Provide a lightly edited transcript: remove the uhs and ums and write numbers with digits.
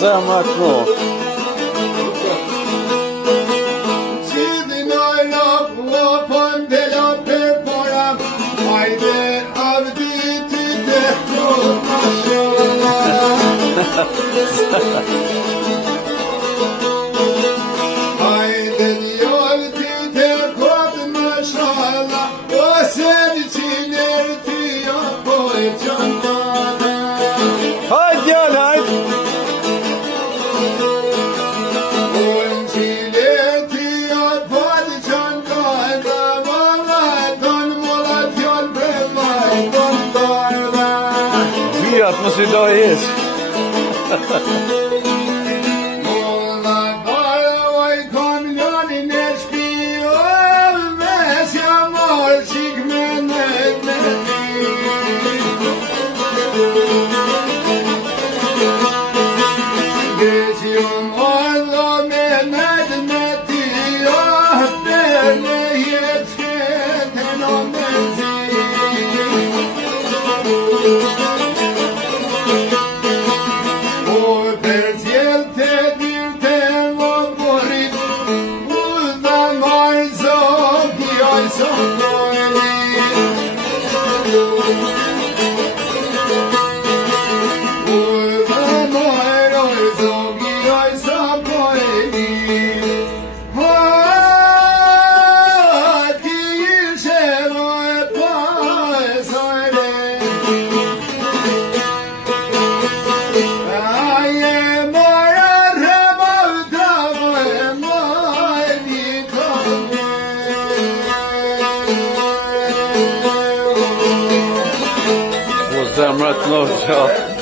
zemra këtu. Hajde njëll ty të kodë më shala, o sen qiner ty o pojë qëndana. Hajde djallë, hajde! Unë qiner ty o pojë qëndana, mëlla tonë mëlla t'jonë për maj këndana. Vijat, mos i do heq. Mëlla barë oj kon ljonin e shpio, mes jam orë qik me në të ti. Veç ju mëllo me në ti, o për në jetë shkete në me zi. Per zjel të dirë të vokorit, u dhe marë zoki oj sokorit. U dhe marë oj zoki oj sokorit. Ha, ti ishe voj pasare. Po zemra të në gjallë.